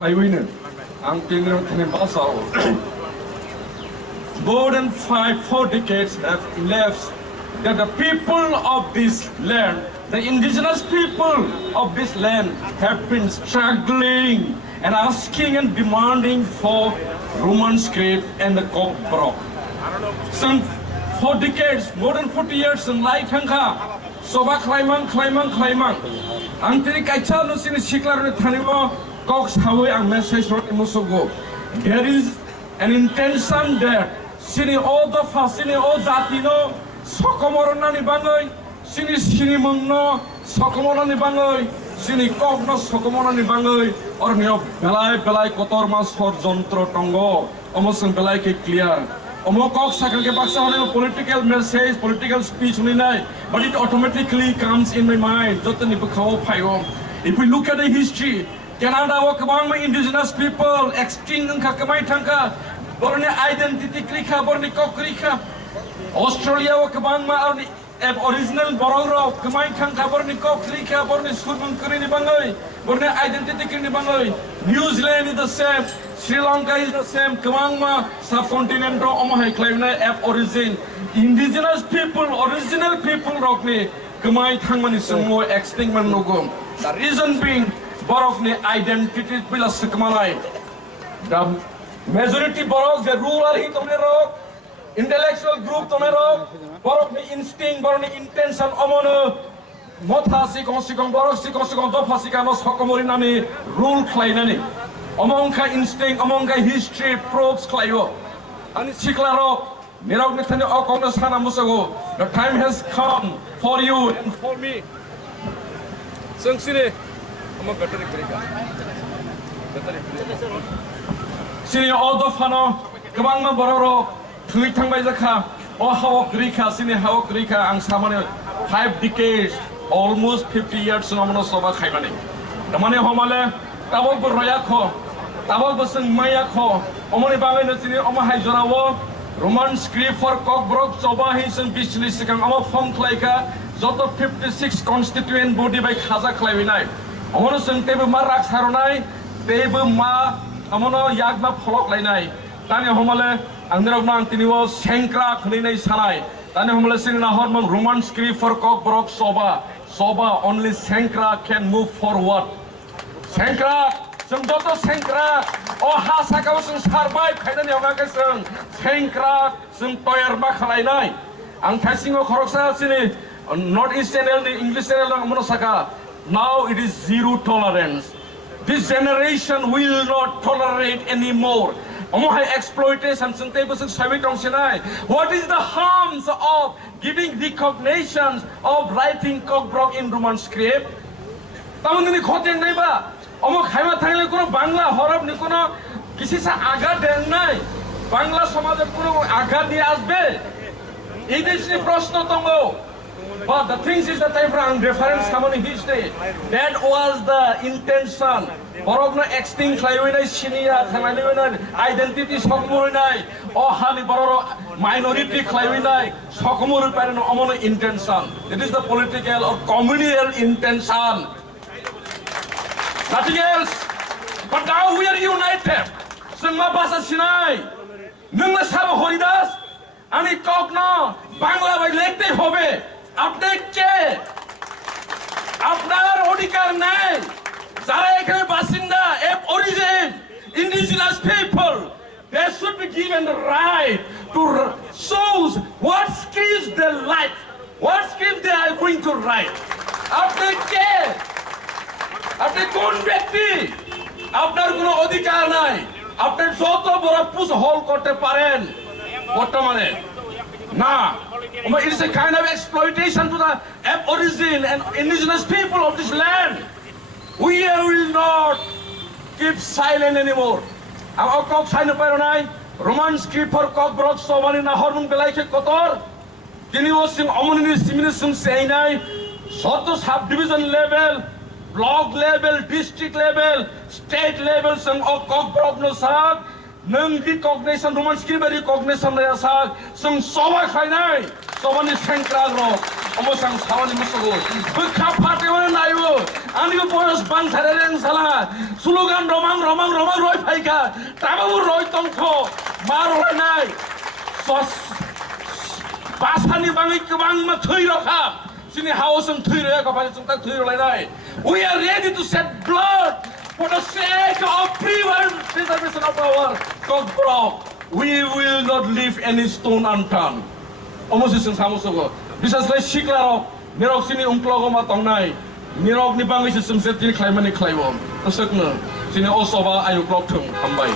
More than 4 decades have elapsed that the people of this land, the indigenous people of this land, have been struggling and asking and demanding for Roman script and the Kokborok. Some 4 decades, more than 40 years in Khlaijakha, Choba Khlaimang. Antri kacha no sini siklar ne thanimo kok sawe ang message rot musugo. There is an intention there. Sini all the fasini all zatino sokomorona ni bangoy. Sini mungno sokomorona ni bangoy. Sini kok no sokomorona ni bangoy. Or neo belai kotor mas for jontro tongo. Omosong belai ke clear. Omokok sakal ke paksa hone political message, political speech nai, but it automatically comes in my mind. If we look at the history, Canada wakabang indigenous people extinct ng kakamay tangka, borne identity krika, borne kok krika. Australia wakabang original bororo kamay tangka, borne kok krika, borne Swimung krini bangoy, borne identity krini bangoy. New Zealand is the same. Sri Lanka is the same. Kamangma subcontinent omohai claimna of origin. Indigenous people, original people rokni kamai thangmani sumo extinct man nogum. The reason being borokni identity pilas kamalai. The majority borok the ruler hi tomne rok, intellectual group tomne rok, borokni instinct, borokni intention omono. Mothasi konsikong borok si konsikong do fasikano sokomori nami rule klainani. Amongka instinct, amongka history, probes, klayo. And Chiklaro, Mirok Nithani Okong Sana Musago. The time has come for you and for me. Sungsine, I'm a better Sini Odo Fano, Kamanga Bororo, Tuitang Manjakha, or how Grika, Sini how Grika, and Samani, 5 decades, almost 50 years, Nomono Soba Kaimani. The money Homale, Tabol Royako. Tabal baseng Mayakho, Omoni Bangai Nasini, Omahai Jorawo, Roman script for Kokborok, Choba Hisen business, Omo from Khlaijakha, Zoto 56 constituent body by Khaza Klavinai. Omono Sung Table Marak Haronai, Table Ma, Amono Yagma Polok Lainai, Tanya Homale, Androgman Tiniwo, Shankra Klinai Sanai, Tanya Homale Sin a hormone, Roman script for Kokborok, Choba, only Shankra can move forward. Shankra! Sung Doto Shankra, oh Hasaka sung survive, Kaidan Yogaka sung Shankra, sung Toyarba Kalainai, and Kasingo Koroksa Sini, Northeast Channel, the English Channel Monosaka. Now it is zero tolerance. This generation will not tolerate anymore. Omohai exploitation, sung tables and Savitong Sinai. What is the harms of giving recognition of writing Kokborok in Roman script? Tamundini Khotin neighbor. Omo Khaima Thangle kono Bangla horab ni kono kisi sa aga den nai Bangla somajer kono aga niye asbe ei deshi proshno tongo. But the things is that I bring reference kamoni history. That was the intention. Borogno extinct Khlaiwinai Shinia Khlaiwinai identity sokomorinai o hani bororo minority Khlaiwinai sokomori pareno omono intention. It is the political or communal intention. Nothing else. But now we are united. Sungma Basa Sinai. Nungla Sabo Horidas. Ani Kokno. Bangla by Lake Hobe. Update K. Update Odikar Nai. Zara Basinda. F origin. Indigenous people. They should be given the right to choose what skills they like. What skills they are going to write. Update K. আপনি কোন ব্যক্তি আপনার কোনো অধিকার নাই আপনি যত বড় পুজ হোল করতে পারেন বর্তমানে না it is a kind of exploitation to the origin and indigenous people of this land. We will not keep silent anymore. Our kok sign up নাই Roman script for Kokborok Sobani na hormon belaike kotor তিনি ওসিং অমনি সিমিনেশন সেই নাই শত sub division level block level, district level, state level, some of Kokborok no sag, nung recognition, Roman script recognition na sag, some Choba Khainai, Choba ni Shankra ro, almost some Choba ni Musugo. Bukha party wala na yo, Ani ko boyos bang sareng salah. Sulugan romang roy paika. Tababu roy tongko. Maro nai. Sos. Pasani bangi kebang matui roka. Sini hausam tui roya kapal sungtak tui roy nai. We are ready to shed blood for the sake of preservation of our Kokborok. We will not leave any stone unturned. Almost isang samusogo. Bisas lay shiklaro. Nirok sini umplogo matongnai. Nirok ni bangi sistem setini klaiman ni klaiwom. Tasakna sini osoba ayuklok tung kambay.